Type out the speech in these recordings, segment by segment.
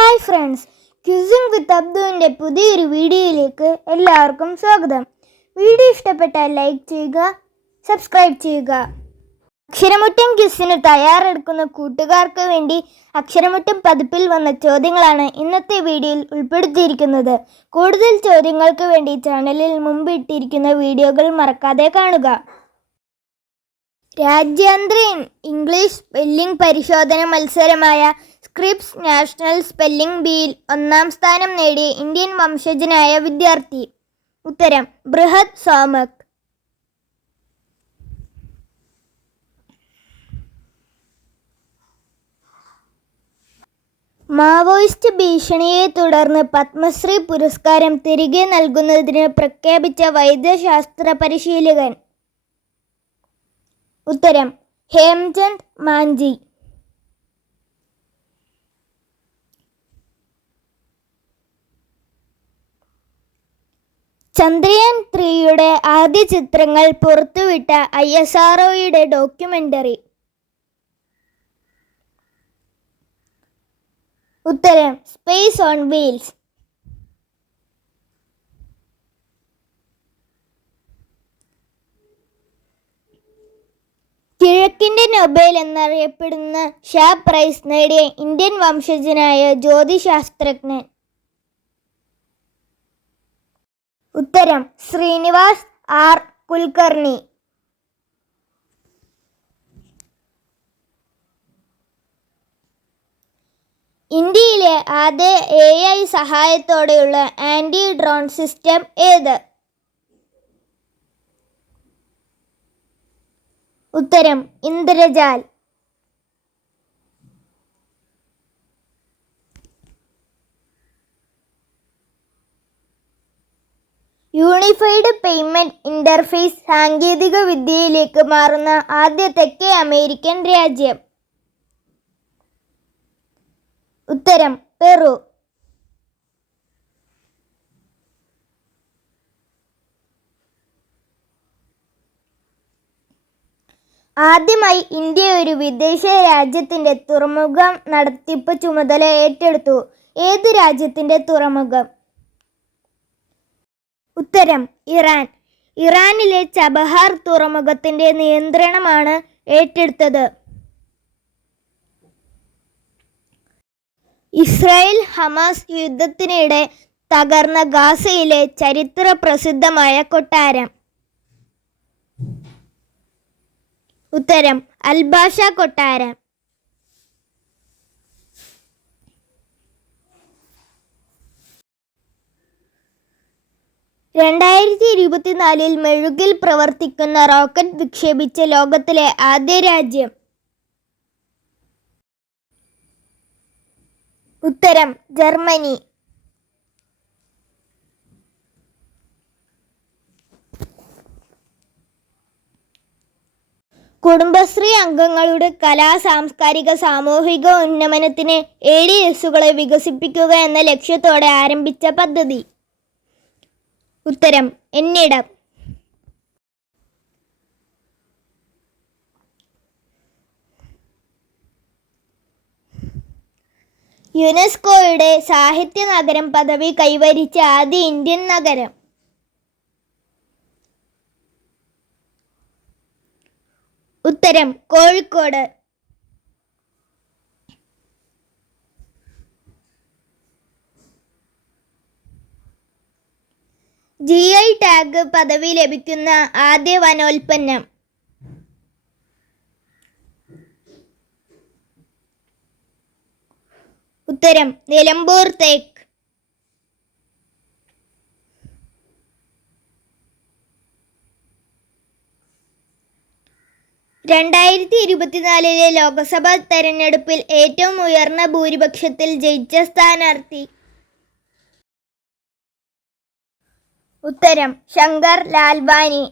Hi friends, quizzing വിത്ത് അബ്ദുവിൻ്റെ പുതിയൊരു വീഡിയോയിലേക്ക് എല്ലാവർക്കും സ്വാഗതം. വീഡിയോ ഇഷ്ടപ്പെട്ടാൽ ലൈക്ക് ചെയ്യുക, സബ്സ്ക്രൈബ് ചെയ്യുക. അക്ഷരമുറ്റം ക്വിസിന് തയ്യാറെടുക്കുന്ന കൂട്ടുകാർക്ക് വേണ്ടി അക്ഷരമുറ്റം പതിപ്പിൽ വന്ന ചോദ്യങ്ങളാണ് ഇന്നത്തെ വീഡിയോയിൽ ഉൾപ്പെടുത്തിയിരിക്കുന്നത്. കൂടുതൽ ചോദ്യങ്ങൾക്ക് വേണ്ടി ചാനലിൽ മുമ്പ് ഇട്ടിരിക്കുന്ന വീഡിയോകൾ മറക്കാതെ കാണുക. രാജ്യാന്തര ഇംഗ്ലീഷ് സ്പെല്ലിംഗ് പരിശോധന മത്സരമായ സ്ക്രിപ്സ് നാഷണൽ സ്പെല്ലിംഗ് ബീയിൽ 1ാം സ്ഥാനം നേടിയ ഇന്ത്യൻ വംശജനായ വിദ്യാർത്ഥി. ഉത്തരം ബൃഹത് സോമക്. മാവോയിസ്റ്റ് ഭീഷണിയെ തുടർന്ന് പത്മശ്രീ പുരസ്കാരം തിരികെ നൽകുന്നതിന് പ്രഖ്യാപിച്ച വൈദ്യശാസ്ത്ര പരിശീലകൻ. ഉത്തരം ഹേംചന്ദ് മാഞ്ചി. ചന്ദ്രയാൻ 3യുടെ ആദ്യ ചിത്രങ്ങൾ പുറത്തുവിട്ട ISROയുടെ ഡോക്യുമെന്ററി. ഉത്തരം സ്പേസ് ഓൺ വീൽസ്. കിഴക്കിൻ്റെ നൊബേൽ എന്നറിയപ്പെടുന്ന ഷാ പ്രൈസ് നേടിയ ഇന്ത്യൻ വംശജനായ ജ്യോതിശാസ്ത്രജ്ഞൻ. ഉത്തരം ശ്രീനിവാസ് R കുൽക്കർണി. ഇന്ത്യയിലെ ആദ്യ AI സഹായത്തോടെയുള്ള ആൻറ്റി ഡ്രോൺ സിസ്റ്റം ഏത്? ഉത്തരം ഇന്ദ്രജാൽ. യൂണിഫൈഡ് പേയ്മെന്റ് ഇന്റർഫേസ് സാങ്കേതിക വിദ്യയിലേക്ക് മാറുന്ന ആദ്യ തെക്കേ അമേരിക്കൻ രാജ്യം. ഉത്തരം പെറു. ആദ്യമായി ഇന്ത്യ ഒരു വിദേശ രാജ്യത്തിൻ്റെ തുറമുഖം നടത്തിപ്പ് ചുമതല ഏറ്റെടുത്തു. ഏത് രാജ്യത്തിൻ്റെ തുറമുഖം? ഉത്തരം ഇറാൻ. ഇറാനിലെ ചബഹാർ തുറമുഖത്തിൻ്റെ നിയന്ത്രണമാണ് ഏറ്റെടുത്തത്. ഇസ്രായേൽ ഹമാസ് യുദ്ധത്തിനിടെ തകർന്ന ഗാസയിലെ ചരിത്ര പ്രസിദ്ധമായ കൊട്ടാരം. ഉത്തരം അൽബാഷ കൊട്ടാരം. 2024 മെഴുകിൽ പ്രവർത്തിക്കുന്ന റോക്കറ്റ് വിക്ഷേപിച്ച ലോകത്തിലെ ആദ്യ രാജ്യം. ഉത്തരം ജർമ്മനി. കുടുംബശ്രീ അംഗങ്ങളുടെ കലാ സാംസ്കാരിക സാമൂഹിക ഉന്നമനത്തിന് ADSകളെ വികസിപ്പിക്കുക എന്ന ലക്ഷ്യത്തോടെ ആരംഭിച്ച പദ്ധതി. ഉത്തരം എന്നിടം. യുനെസ്കോയുടെ സാഹിത്യ നഗരം പദവി കൈവരിച്ച ആദ്യ ഇന്ത്യൻ നഗരം. ഉത്തരം കോഴിക്കോട്. GI ടാഗ് പദവി ലഭിക്കുന്ന ആദ്യ വനോൽപ്പന്നം. ഉത്തരം നിലമ്പൂർ തേക്ക്. ലോക്സഭാ തെരഞ്ഞെടുപ്പിൽ ഏറ്റവും ഉയർന്ന ഭൂരിപക്ഷത്തിൽ ജയിച്ച സ്ഥാനാർത്ഥി. ഉത്തരം ശങ്കർ ലാൽവാനി.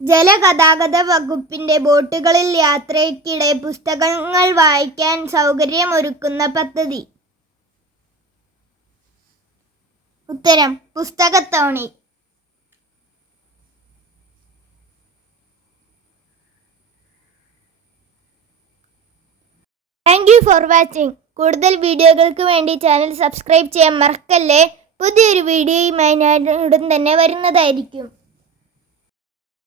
ജലഗതാഗത വകുപ്പിന്റെ ബോട്ടുകളിൽ യാത്രയ്ക്കിടെ പുസ്തകങ്ങൾ വായിക്കാൻ സൗകര്യമൊരുക്കുന്ന പദ്ധതി. ഉത്തരം പുസ്തകത്തോണി. For watching. കൂടുതൽ വീഡിയോകൾക്ക് വേണ്ടി ചാനൽ സബ്സ്ക്രൈബ് ചെയ്യാൻ മറക്കല്ലേ. പുതിയൊരു വീഡിയോയുമായി ഞാൻ ഉടൻ തന്നെ വരുന്നതായിരിക്കും.